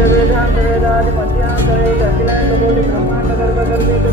वेदांत वेदादि मध्यांतरे अखिलांड कोटि ब्रह्मांड गर्भ गर्भित